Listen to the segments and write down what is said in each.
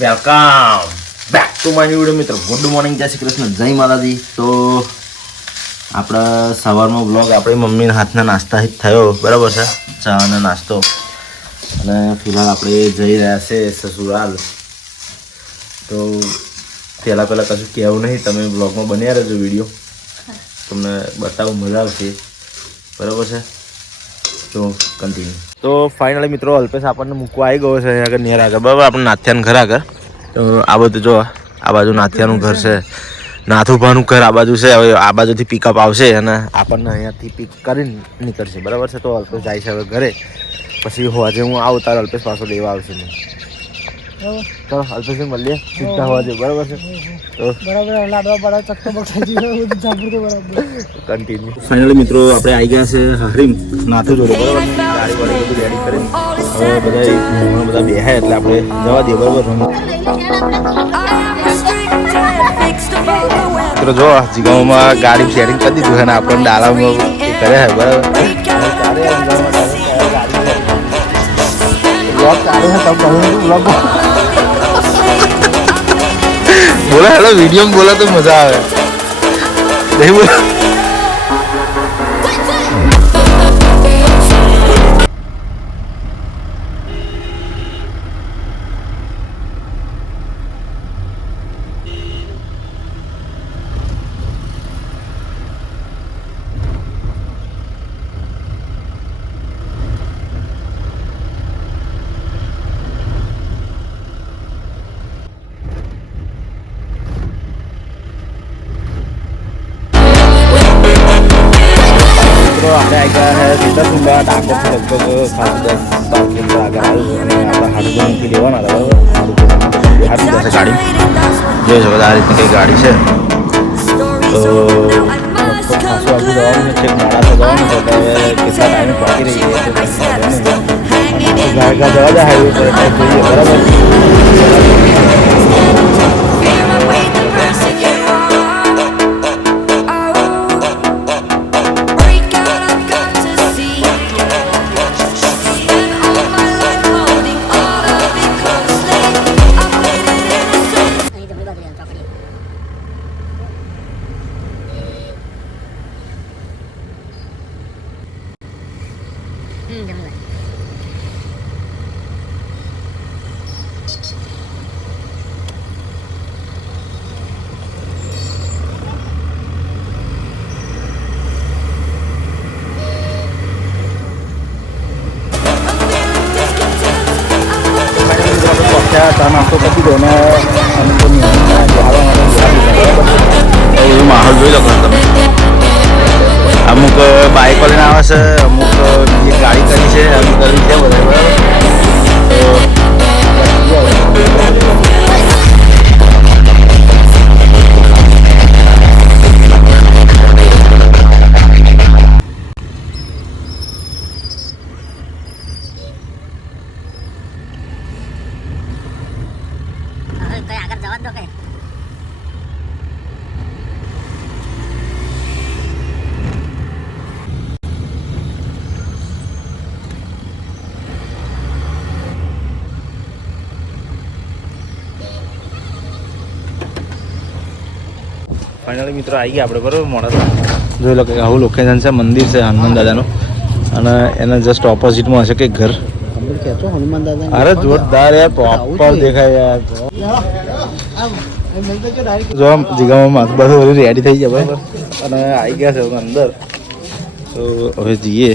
Welcome back to my video મિત્રો. Good morning, જય શ્રી કૃષ્ણ, જય માતાજી. તો આપણા સવારનો બ્લોગ આપણી મમ્મીના હાથના નાસ્તાથી જ થયો, બરાબર છે, ચા અને નાસ્તો. અને ફિલહાલ આપણે જઈ રહ્યા છે સસુરાલ. તો પહેલાં કશું કહેવું નહીં, તમે બ્લોગમાં બન્યા રહેજો, વિડીયો તમને બતાવું, મજા આવશે, બરાબર છે. તો કન્ટિન્યુ. તો ફાઇનલી મિત્રો અલ્પેશ આપણને મૂકવા આવી ગયો છે અહીંયા આગળ નેર આગળ, બરાબર, આપણે નાથિયાનું ઘર આગળ. તો આ બધું જો આ બાજુ નાથિયાનું ઘર છે, નાથુભાનું ઘર આ બાજુ છે. હવે આ બાજુથી પિકઅપ આવશે અને આપણને અહીંયાથી પિક કરીને નીકળશે, બરાબર છે. તો અલ્પેશ જાય છે હવે ઘરે, પછી હોજે હું આવું તારે અલ્પેશ પાછો લેવા આવશે નહીં. ચાલો અલ્પેશ મળીએ સીધા હોજે, બરાબર છે. તો કન્ટિન્યુ. ફાઇનલી મિત્રો આપણે આવી ગયા છે હરીમ નાથુ જોડે, બરાબર. ગાડી વાળી બધું રેડી કરીને હવે બધા બેહાય એટલે આપણે જવા દઈએ, બરાબર. મિત્રો જો જીગામાં ગાડી શેરિંગ કરી દીધું છે ને આપણને ડાલામાં કરે છે, બરાબર. બોલો હેલો, વિડીયો બોલો તો મજા આવે નહીં બોલો. આપણે આવી ગયા છે સીતાસુંડા ડાકોરથી લગભગ ખાસ 10-12 કિલોમીટર આગળ આવ્યું અને આપણા હાડુથી લેવાના હતા, બરાબર. હાડી જશે ગાડી, જોઈ શકો આ રીતની કંઈ ગાડી છે. તો ખાસું આગળ જવાનું છે, મોડા જવાનું છે, તો હવે કેટલા ટાઈમ પહોંચી રહી છે ગાયકા જવા દે હાઈવે પર એટલે જોઈએ, બરાબર. ચા નાસ્તો કરી દો ને એવું માહોલ જોઈ લો તમે. અમુક બાઇક લઈને આવે છે, અમુક બીજી ગાડી કરી છે, અમુક કરી છે બધા, બરાબર. ફાઇનલી મિત્રો આવી ગયા આપણે, બરાબર. મોડા જોઈ લો કે આવું લોકેશન છે, મંદિર છે હનુમાન દાદાનું, અને એના જસ્ટ ઓપોઝિટમાં હશે કે ઘર. અરે જોરદાર યાર, પ્રોપર દેખાય યાર. જો જીગામાં બધું રેડી થઈ ગયા, બરાબર. અને આવી ગયા છે અંદર, તો હવે જઈએ.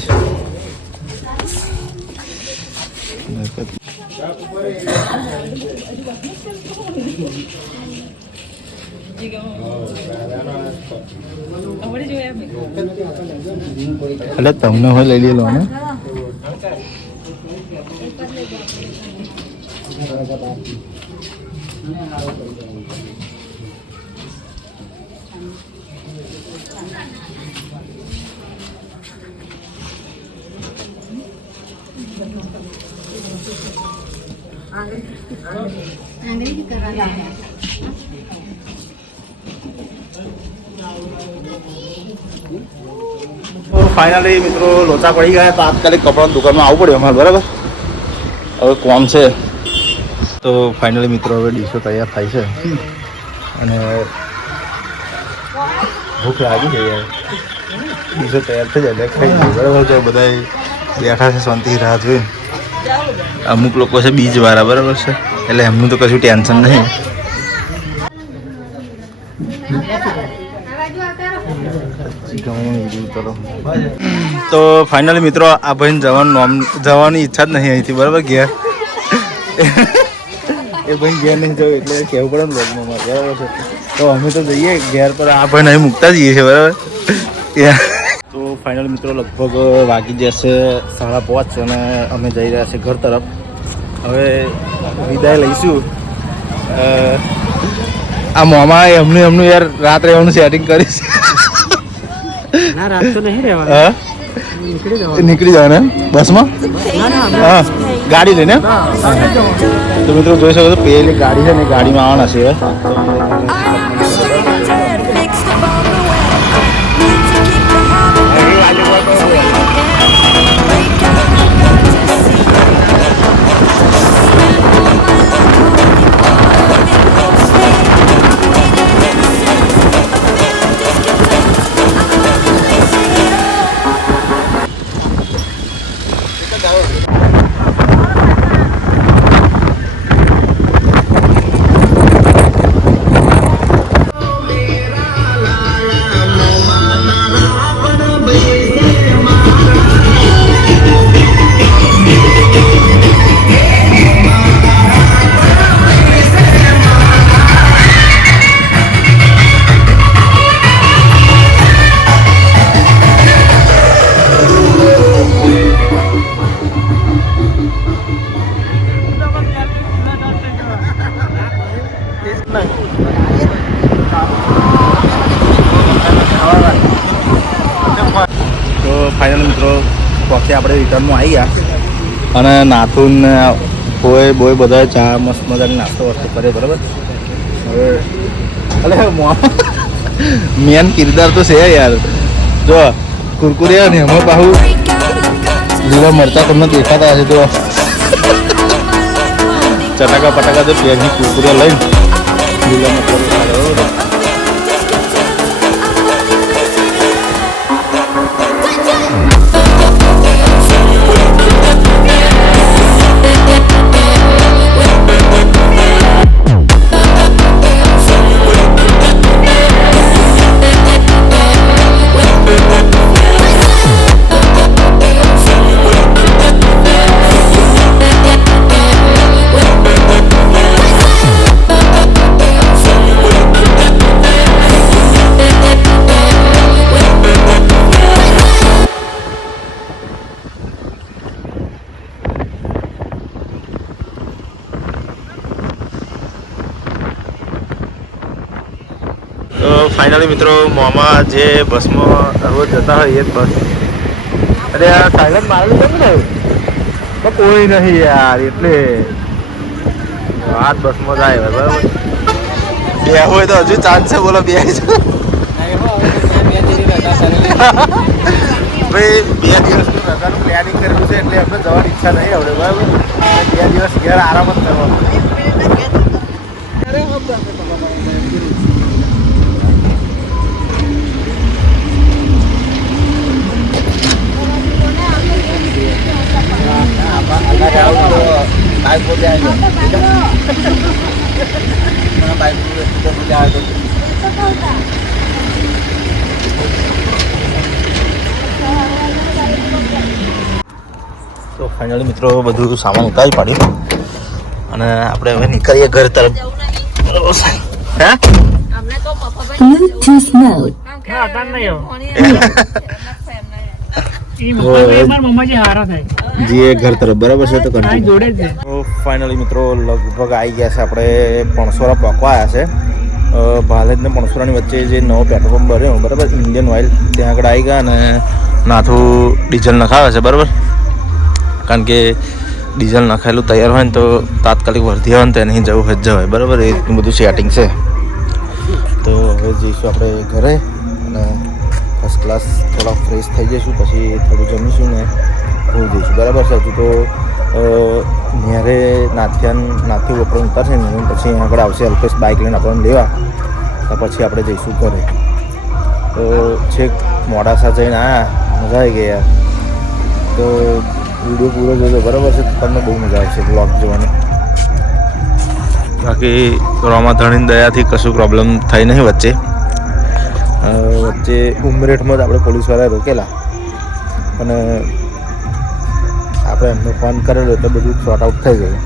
એટલે તમને હોય લઈ લેલો ને. ફાઇનલી મિત્રો લોચા પડી ગયા, તાત્કાલિક કપડાની દુકાનમાં આવવું પડ્યું અમારે, બરાબર. હવે કોમ છે તો ફાઇનલી મિત્રો હવે ડીશો તૈયાર થાય છે અને ભૂખ લાગી છે યાર. ડીશો તૈયાર થઈ જાય ખાઈ જાય બરાબર છે. બધા બેઠા છે શાંતિ રાહ જોઈને. અમુક લોકો છે બીજ વાળા બરાબર છે એટલે એમનું તો કશું ટેન્શન નહીં. તો ફાઇનલી મિત્રો આ ભાઈને જવાની ઈચ્છા જ નહીં અહીંથી બરાબર ઘેર. એ ભાઈ ઘેર નહીં જવું એટલે કહેવું પડે ને બ્લોગમાં બરાબર છે. તો અમે તો જઈએ ઘેર પર આ ભાઈને અહીં મૂકતા જઈએ છીએ બરાબર. તો ફાઇનલી મિત્રો લગભગ વાગી જશે 5:30 અને અમે જઈ રહ્યા છીએ ઘર તરફ. હવે વિદાય લઈશું. આ મામા એમનું યાર રાત રહેવાનું સેટિંગ કરીશ. ના રાત તો નહીં રહેવાનું. નીકળી જવાના બસમાં? હા ગાડી લઈને. તો મિત્રો જોઈ શકો છો પેલી ગાડી છે ને ગાડીમાં આવવાના છે. તો ફાઇનલ મિત્રો પછી આપણે રિટર્નમાં આવી ગયા અને નાથુન બોય બધા ચા મસ્ત મજાની નાસ્તો વસ્તુ કરે બરાબર. હવે અલે મેન કિરદાર તો છે યાર. જો કુરકુરે ને એમાં પાહુ લીલા મરચા તમને દેખાતા હશે. તો ચટાકા પટાકા તો પેગની કુરકુરે લઈને લીલા મરચા ફાઇનલી મિત્રો મોમાં જે બસમાં રોજ જતા હોય એ જ બસ. અરે આ સાયલન્ટ મારેલું કેમ ને પણ કોઈ નહીં યાર એટલે આ બસમાં જાય બરાબર. બે હોય તો હજુ ચાન્સ છે બોલો બે ભાઈ 2 દિવસનું રજાનું પ્લાનિંગ કરેલું છે એટલે અમને જવાની ઈચ્છા નહીં આવડે બરાબર. 2 દિવસ ઘેર આરામ જ કરવાનો. બાઈક પોતે આવ્યો બાઈક પોતે આવ્યો. તો ફાઇનલી મિત્રો બધું સામાન ઉતારી પાડ્યું અને આપણે હવે નીકળીએ ઘર તરફ. જી ઘર તરફ બરાબર છે. તો ફાઇનલી મિત્રો લગભગ આવી ગયા છે. આપણે પણસોરા પહોંચવા આવ્યા છે. ભાલેજ ને પણસોરાની વચ્ચે જે નવો પેટ્રોલ પંપ બન્યો બરાબર ઇન્ડિયન ઓઇલ ત્યાં આગળ આવી ગયા અને નાથું ડીઝલ નખાવે છે બરાબર. કારણ કે ડીઝલ નખાયેલું તૈયાર હોય ને તો તાત્કાલિક વર્ધી આવે ને તો નહીં જવું જ જવાય બરાબર. એ રીતનું બધું સેટિંગ છે. તો હવે જઈશું આપણે ઘરે અને ફર્સ્ટ ક્લાસ થોડા ફ્રેશ થઈ જઈશું પછી થોડું જમીશું ને હોઈ જઈશું બરાબર છે. હજુ તો નેરે નાથી ઉપર ઉતરશે ને પછી આગળ આવશે અલ્પેશ બાઇક લઈને આપણને લેવા તો પછી આપણે જઈશું ઘરે. તો છેક મોડાસા જઈને આવ્યા, મજા આવી ગઈ યાર. તો વિડીયો પૂરો જોજો બરાબર છે, તો તમને બહુ મજા આવશે બ્લોગ જોવાની. બાકી રોમાધણીની દયાથી કશું પ્રોબ્લેમ થઈ નહીં વચ્ચે ઉમરેઠમાં જ આપણે પોલીસવાળાએ રોકેલા, અને આપણે એમનો ફોન કરેલો એટલે બધું શોર્ટ આઉટ થઈ ગયું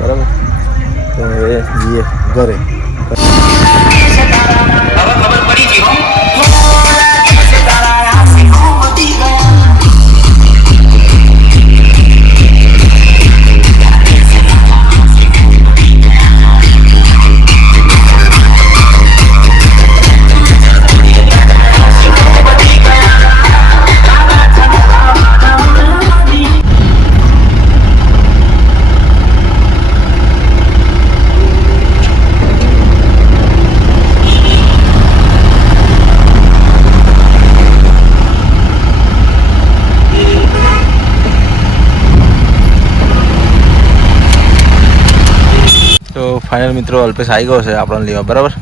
બરાબર. તો એ જઈએ ઘરે. તો ફાઇનલ મિત્રો અલ્પેશ આવી ગયો છે આપણને લેવા બરાબર.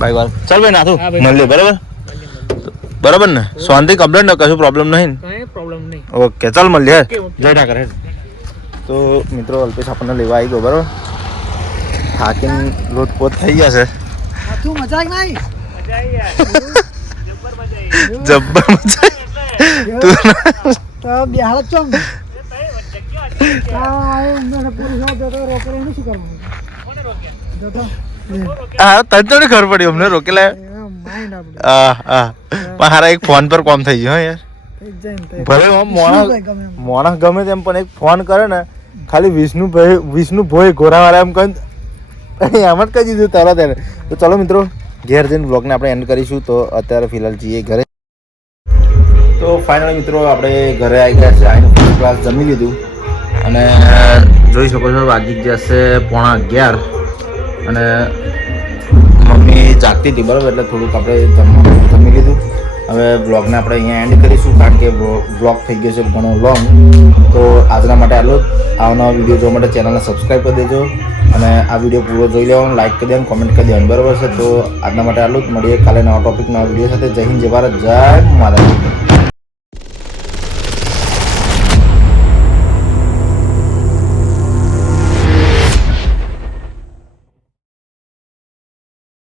બાઈક વાળ ચાલ ભાઈ નાથું મળીએ બરાબર. બરાબર ને શાંતિ કમ્પ્લેટ ને કશું પ્રોબ્લેમ નહીં. ઓકે ચાલ મળીએ. જય ઠાકર. તો મિત્રો અલ્પેશ આપણને લેવા આવી ગયો બરાબર. થાકીને લોટપોટ થઈ ગયા છે. જબ્બર મજા હા તને ખબર પડી અમને રોકેલા. મારા એક ફોન પર કોમ થઈ ગયો યાર. ભલે મોણસ ગમે તેમ પણ એક ફોન કરે ને ખાલી વિષ્ણુ ભોય ઘોરાવાળા એમ કહે એમ જ કહી દીધું તરત એને. તો ચલો મિત્રો ઘેર જઈને બ્લોગને આપણે એન્ડ કરીશું. તો અત્યારે ફિલહાલ જઈએ ઘરે. તો ફાઇનલ મિત્રો આપણે ઘરે આવી ગયા છે. આવીને ફર્સ્ટ ક્લાસ જમી લીધું અને જોઈ શકો છો વાગી જશે 11:15 અને મમ્મી જાગતી હતી બરાબર, એટલે થોડુંક આપણે જમી લીધું. હવે બ્લોગને આપણે અહીંયા એન્ડ કરીશું કારણ કે બ્લોગ થઈ ગયો છે ઘણો લોંગ. તો આજના માટે આટલું જ. આવનારા વિડીયો જોવા માટે ચેનલને સબસ્ક્રાઈબ કરી દેજો અને આ વિડીયો પૂરો જોઈ લેવાનો, લાઈક કરી દેવાનું, કોમેન્ટ કરી દેવાનું બરાબર છે. તો આજના માટે આટલું જ. મળીએ કાલે નવા ટોપિક નવા વિડીયો સાથે. જય હિન્દ, જય ભારત, જય માતાજી.